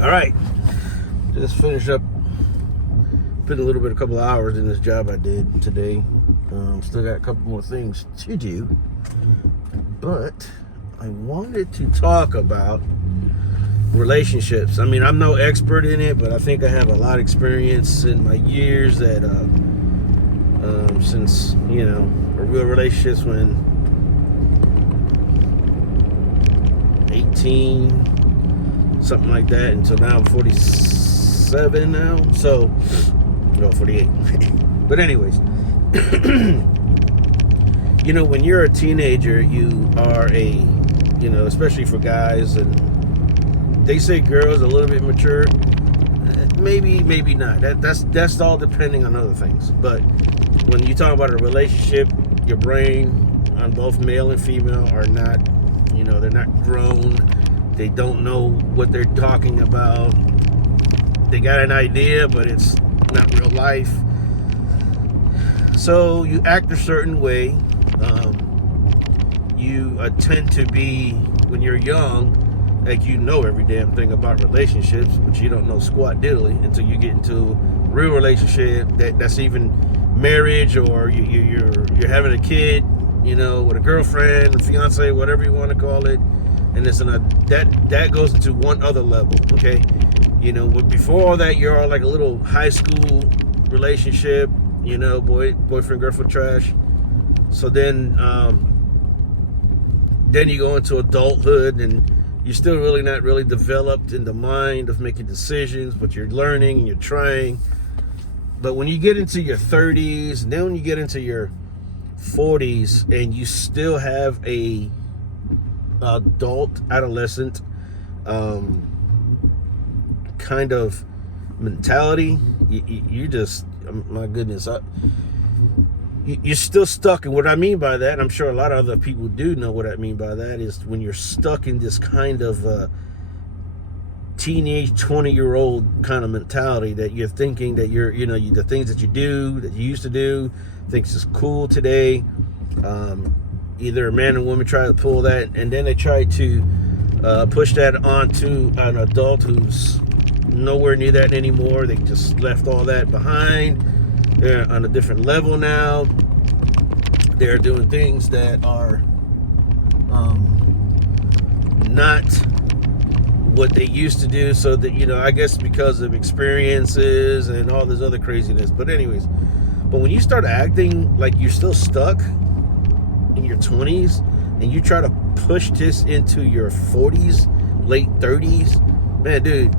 All right, just finished up. Put a couple of hours in this job I did today. Still got a couple more things to do, but I wanted to talk about relationships. I mean, I'm no expert in it, but I think I have a lot of experience in my years that since a real relationships when 18, something like that, until now I'm 47 now. So, no, 48. But anyways, when you're a teenager, you are especially for guys, and they say girls are a little bit mature. Maybe not. That's all depending on other things. But when you talk about a relationship, your brain on both male and female are not, they're not grown. They don't know what they're talking about. They got an idea, but it's not real life. So you act a certain way. You tend to be, when you're young, like every damn thing about relationships, but you don't know squat diddly until you get into a real relationship that's even marriage, or you're having a kid, with a girlfriend, a fiance, whatever you want to call it, and that goes into one other level. Okay, before all that, you're all like a little high school relationship, boyfriend girlfriend trash. So then you go into adulthood, and you're still really not really developed in the mind of making decisions, but you're learning and you're trying. But when you get into your 30s, and then when you get into your 40s, and you still have a adult, adolescent kind of mentality, you just, my goodness, you're still stuck. And what I mean by that, and I'm sure a lot of other people do know what I mean by that, is when you're stuck in this kind of teenage 20-year-old kind of mentality, that you're thinking that the things that you do, that you used to do, thinks is cool today. Either a man and woman try to pull that, and then they try to push that onto an adult who's nowhere near that anymore. They just left all that behind. They're on a different level now. They're doing things that are not what they used to do. So that, I guess because of experiences and all this other craziness. But anyways, but when you start acting like you're still stuck in your 20s, and you try to push this into your 40s, late 30s, man, dude,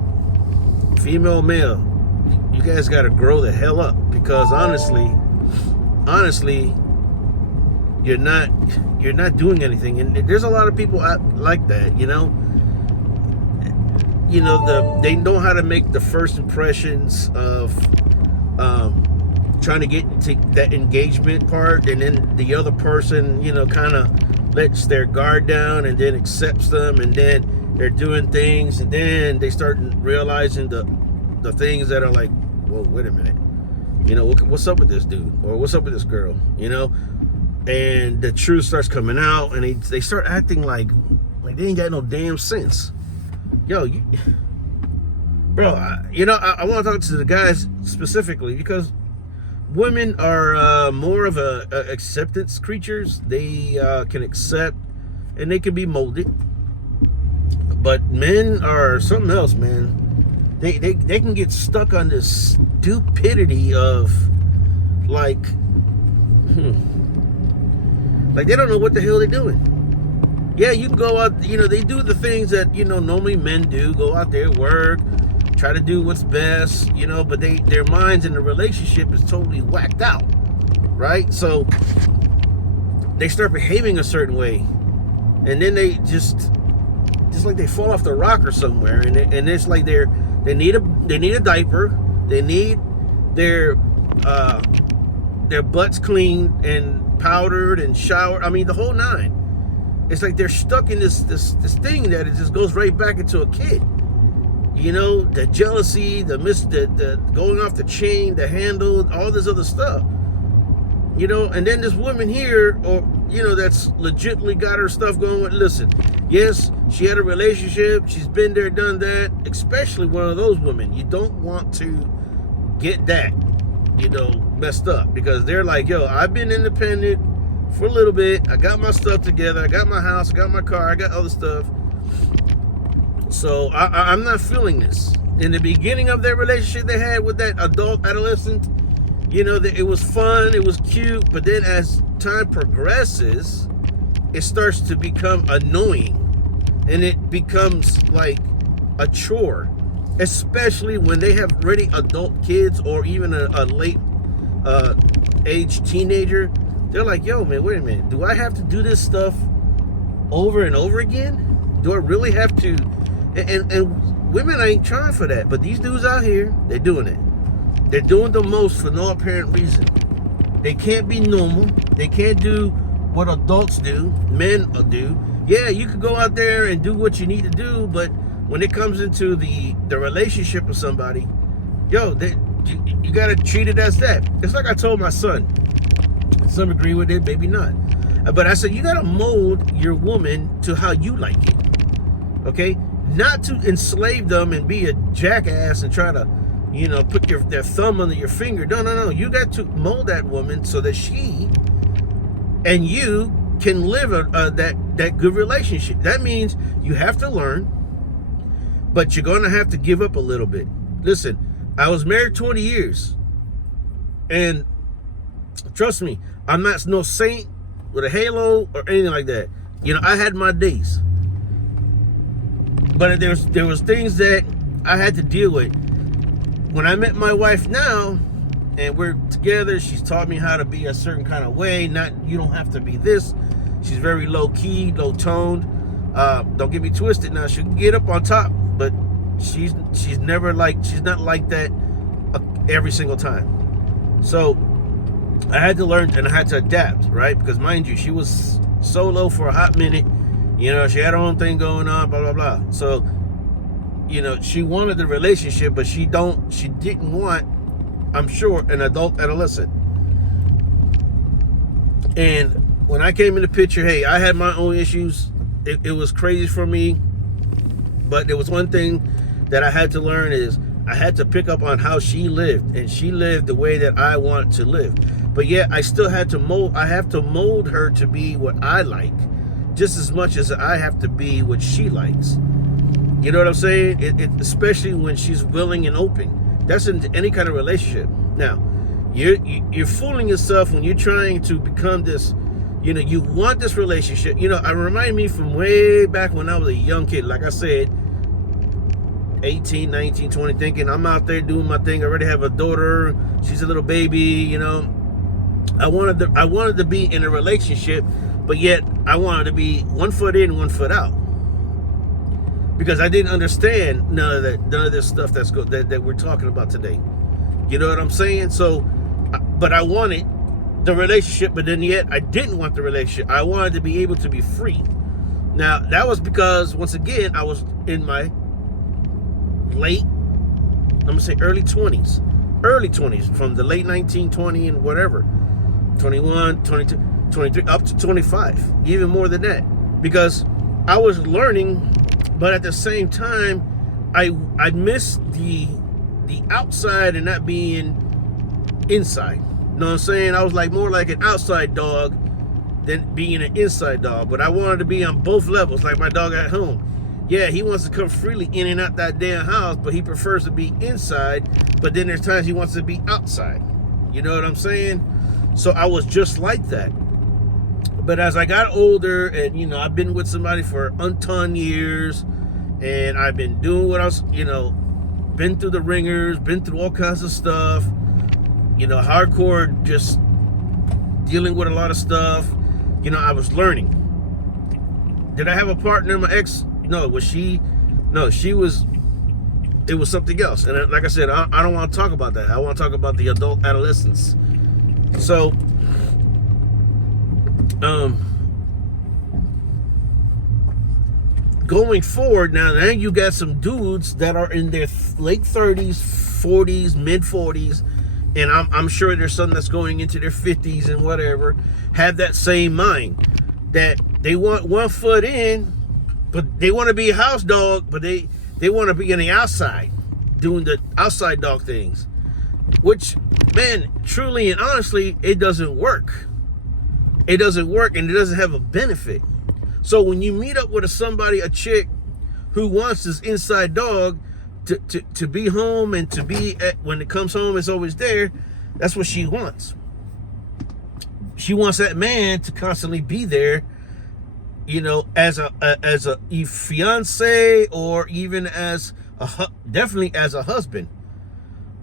female, male, you guys got to grow the hell up, because honestly, you're not doing anything. And there's a lot of people like that, they know how to make the first impressions of trying to get to that engagement part, and then the other person, kind of lets their guard down and then accepts them, and then they're doing things, and then they start realizing the things that are like, whoa, wait a minute, what's up with this dude, or what's up with this girl, and the truth starts coming out, and they start acting like they ain't got no damn sense. Yo, bro, I want to talk to the guys specifically, because women are more of a acceptance creatures. They can accept, and they can be molded, but men are something else, man. They can get stuck on this stupidity of like they don't know what the hell they're doing. Yeah, you can go out, they do the things that, normally men do, go out there, work, try to do what's best, but their minds in the relationship is totally whacked out, right? So they start behaving a certain way, and then they just like they fall off the rock or somewhere, and it's like they need a diaper, they need their butts cleaned and powdered and showered. I mean, the whole nine. It's like they're stuck in this thing that it just goes right back into a kid. The jealousy, the going off the chain, the handle, all this other stuff. And then this woman here, or that's legitimately got her stuff going with. Listen, Yes, she had a relationship. She's been there, done that. Especially one of those women. You don't want to get that, messed up. Because they're like, yo, I've been independent for a little bit. I got my stuff together. I got my house. I got my car. I got other stuff. So I'm not feeling this. In the beginning of their relationship they had with that adult adolescent, it was fun. It was cute. But then as time progresses, it starts to become annoying, and it becomes like a chore, especially when they have already adult kids or even a late age teenager. They're like, yo, man, wait a minute. Do I have to do this stuff over and over again? Do I really have to? And women ain't trying for that. But these dudes out here, they're doing it. They're doing the most for no apparent reason. They can't be normal. They can't do what adults do, men do. Yeah, you could go out there and do what you need to do, but when it comes into the relationship with somebody, yo, you got to treat it as that. It's like I told my son. Some agree with it, maybe not. But I said, you got to mold your woman to how you like it. Okay? Not to enslave them and be a jackass and try to, put their thumb under your finger. No. You got to mold that woman so that she and you can live that good relationship. That means you have to learn, but you're going to have to give up a little bit. Listen, I was married 20 years, and trust me, I'm not no saint with a halo or anything like that. I had my days, but there was things that I had to deal with. When I met my wife now, and we're together, she's taught me how to be a certain kind of way. You don't have to be this. She's very low key, low toned. Don't get me twisted. Now she can get up on top, but she's not like that every single time. So I had to learn and I had to adapt, right? Because mind you, she was solo for a hot minute. She had her own thing going on, blah blah blah. So she wanted the relationship, but she didn't want, I'm sure, an adolescent. And when I came in the picture, hey, I had my own issues. It was crazy for me. But there was one thing that I had to learn is I had to pick up on how she lived. And she lived the way that I want to live. But yet I still had to mold her to be what I like. Just as much as I have to be what she likes. You know what I'm saying? Especially when she's willing and open. That's in any kind of relationship. Now, you're fooling yourself when you're trying to become this, you want this relationship. I remind me from way back when I was a young kid. Like I said, 18, 19, 20, thinking I'm out there doing my thing. I already have a daughter. She's a little baby, I wanted to be in a relationship, but yet I wanted to be 1 foot in, 1 foot out. Because I didn't understand none of this stuff that we're talking about today. You know what I'm saying? So, but I wanted the relationship, but then yet I didn't want the relationship. I wanted to be able to be free. Now, that was because, once again, I was in my early 20s, from the late 1920 and whatever, 21, 22, 23, up to 25, even more than that. Because I was learning. But at the same time, I missed the outside and not being inside. You know what I'm saying? I was more like an outside dog than being an inside dog. But I wanted to be on both levels, like my dog at home. Yeah, he wants to come freely in and out that damn house, but he prefers to be inside. But then there's times he wants to be outside. You know what I'm saying? So I was just like that. But as I got older, and I've been with somebody for unton years, and I've been doing what I was, been through the ringers, been through all kinds of stuff, hardcore, just dealing with a lot of stuff. I was learning. Did I have a partner? My ex? No. Was she? No, she was. It was something else. And like I said, I don't want to talk about that. I want to talk about the adult adolescence. So. Going forward now you got some dudes that are in their late 30s, 40s, mid 40s, and I'm sure there's some that's going into their 50s and whatever, have that same mind that they want 1 foot in But they want to be a house dog, but they want to be in the outside, doing the outside dog things. Which, man, truly and honestly, it doesn't work. It doesn't work, and it doesn't have a benefit. So when you meet up with a chick who wants this inside dog to be home and to be when it comes home, it's always there. That's what she wants. She wants that man to constantly be there, you know, as a fiance, or even as definitely as a husband.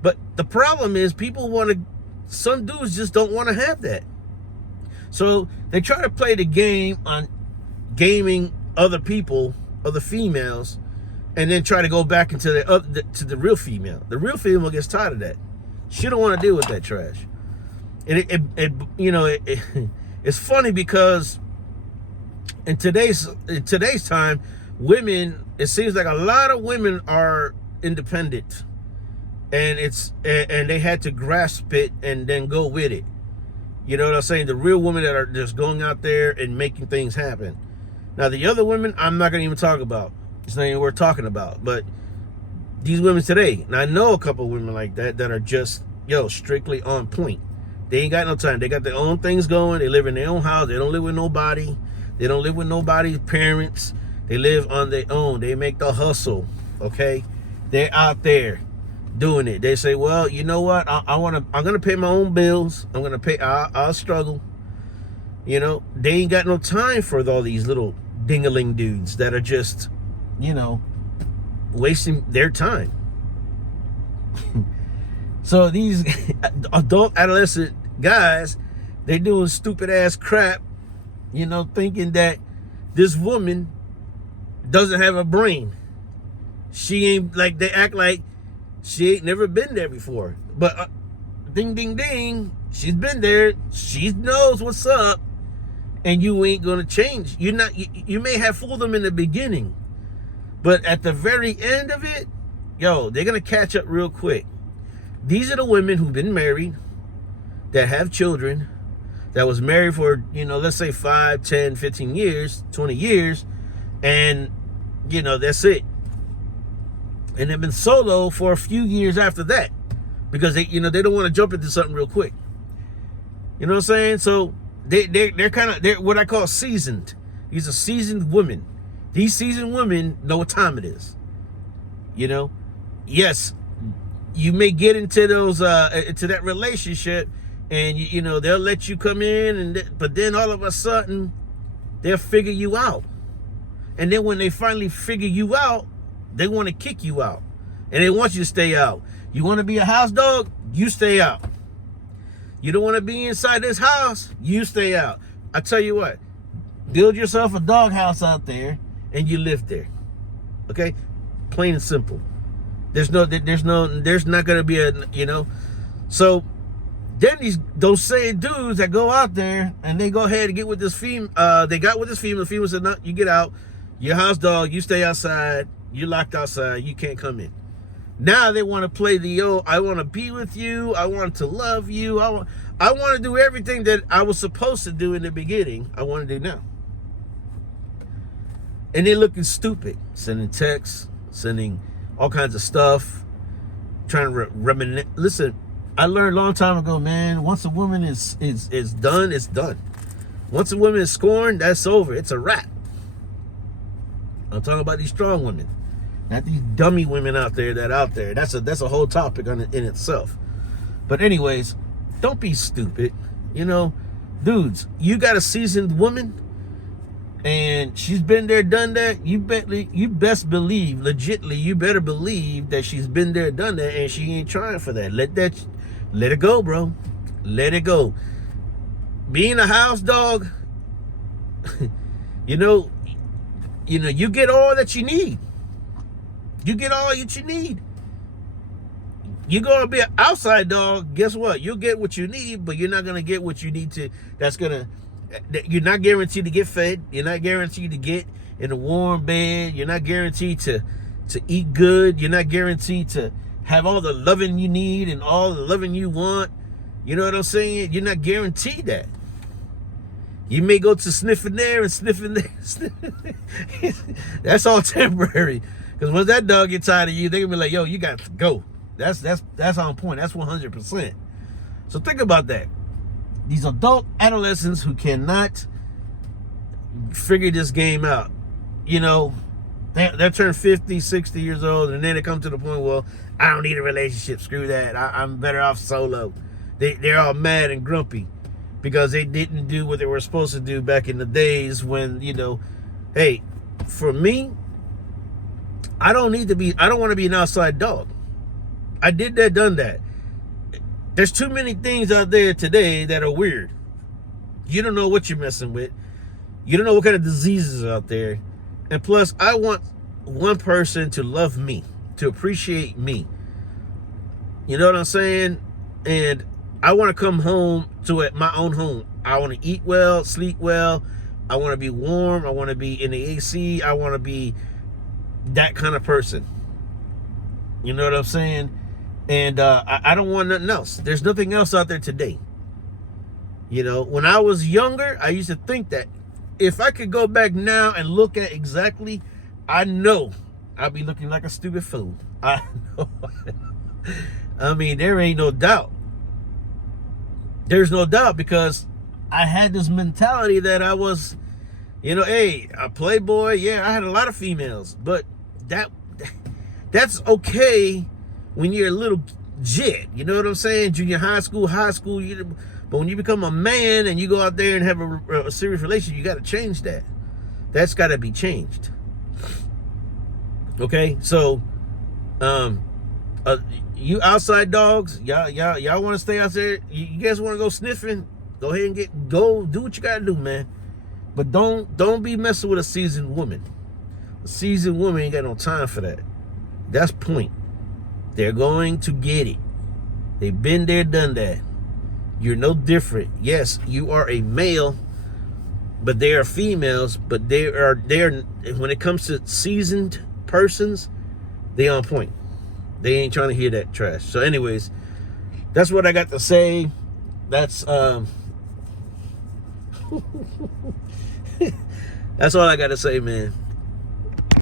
But the problem is, some dudes just don't want to have that. So they try to play the game on gaming other people, other females, and then try to go back into to the real female. The real female gets tired of that. She don't want to deal with that trash. And it's funny because in today's time, women, it seems like a lot of women are independent, and they had to grasp it and then go with it. You know what I'm saying? The real women that are just going out there and making things happen. Now, the other women, I'm not going to even talk about. It's not even worth talking about. But these women today, and I know a couple of women like that are just, strictly on point. They ain't got no time. They got their own things going. They live in their own house. They don't live with nobody. They don't live with nobody's parents. They live on their own. They make the hustle, okay? They're out there doing it. They say, well, you know what? I'm gonna pay my own bills. I'm gonna pay. I'll struggle. You know, they ain't got no time for all these little ding-a-ling dudes that are just, wasting their time. So these adult adolescent guys, they doing stupid ass crap, thinking that this woman doesn't have a brain. She ain't like, they act like she ain't never been there before. But ding, ding, ding, she's been there. She knows what's up, and you ain't gonna change. You may have fooled them in the beginning, but at the very end of it, they're gonna catch up real quick. These are the women who've been married, that have children, that was married for, let's say 5, 10, 15 years, 20 years, and, that's it. And they've been solo for a few years after that, because they don't want to jump into something real quick. You know what I'm saying? So they're what I call seasoned. These are seasoned women. These seasoned women know what time it is. Yes, you may get into those into that relationship, and they'll let you come in, but then all of a sudden they'll figure you out. And then when they finally figure you out, they want to kick you out, and they want you to stay out. You want to be a house dog? You stay out. You don't want to be inside this house? You stay out. I tell you what, build yourself a dog house out there, and you live there. Okay, plain and simple. There's not going to be a So then those same dudes that go out there and they go ahead and get with this female. They got with this female. The female said, "No, you get out. You're a house dog. You stay outside. You're locked outside. You can't come in." Now they want to play I want to be with you. I want to love you. I want to do everything that I was supposed to do in the beginning. I want to do now. And they're looking stupid, sending texts, sending all kinds of stuff, trying to reminisce. Listen, I learned a long time ago, man, once a woman is done, it's done. Once a woman is scorned, that's over. It's a wrap. I'm talking about these strong women, not these dummy women out there. That's a whole topic in itself. But anyways, don't be stupid. Dudes, you got a seasoned woman, and she's been there, done that. You best believe, legitly, you better believe that she's been there, done that, and she ain't trying for that. Let it go, bro. Let it go. Being a house dog, you get all that you need. You get all that you need. You're going to be an outside dog, guess what? You'll get what you need, but you're not going to get what you need to. You're not guaranteed to get fed. You're not guaranteed to get in a warm bed. You're not guaranteed to eat good. You're not guaranteed to have all the loving you need and all the loving you want. You know what I'm saying? You're not guaranteed that. You may go to sniffing there and sniffing there. Sniffing there. That's all temporary. Because once that dog get tired of you, they gonna be like, yo, you got to go. That's on point. That's 100%. So think about that. These adult adolescents who cannot figure this game out, you know, they turn 50, 60 years old, and then they come to the point, well, I don't need a relationship. Screw that. I'm better off solo. They're all mad and grumpy because they didn't do what they were supposed to do back in the days when, you know, hey, for me, I don't want to be an outside dog. I did that, done that. There's too many things out there today that are weird. You don't know what you're messing with. You don't know what kind of diseases are out there. And plus, I want one person to love me, to appreciate me. You know what I'm saying? And I want to come home to my own home. I want to eat well, sleep well. I want to be warm. I want to be in the AC. I want to be that kind of person. You know what I'm saying? And I don't want nothing else. There's nothing else out there today. You know, when I was younger, I used to think that if I could go back now and look at exactly, I know I'd be looking like a stupid fool. I know. I mean, there ain't no doubt. There's no doubt because I had this mentality that I was, you know, hey, a playboy. Yeah, I had a lot of females, but that's okay when you're a little jit. You know what I'm saying? Junior high school, but when you become a man and you go out there and have a serious relationship, you got to change that. That's got to be changed. Okay, so, you outside dogs, y'all want to stay out there? You guys want to go sniffing? Go ahead and go do what you got to do, man. But don't be messing with a seasoned woman. A seasoned woman ain't got no time for that. That's point. They're going to get it. They've been there, done that. You're no different. Yes, you are a male, but they are females. But they're when it comes to seasoned persons, they on point. They ain't trying to hear that trash. So, anyways, that's what I got to say. That's that's all I got to say, man.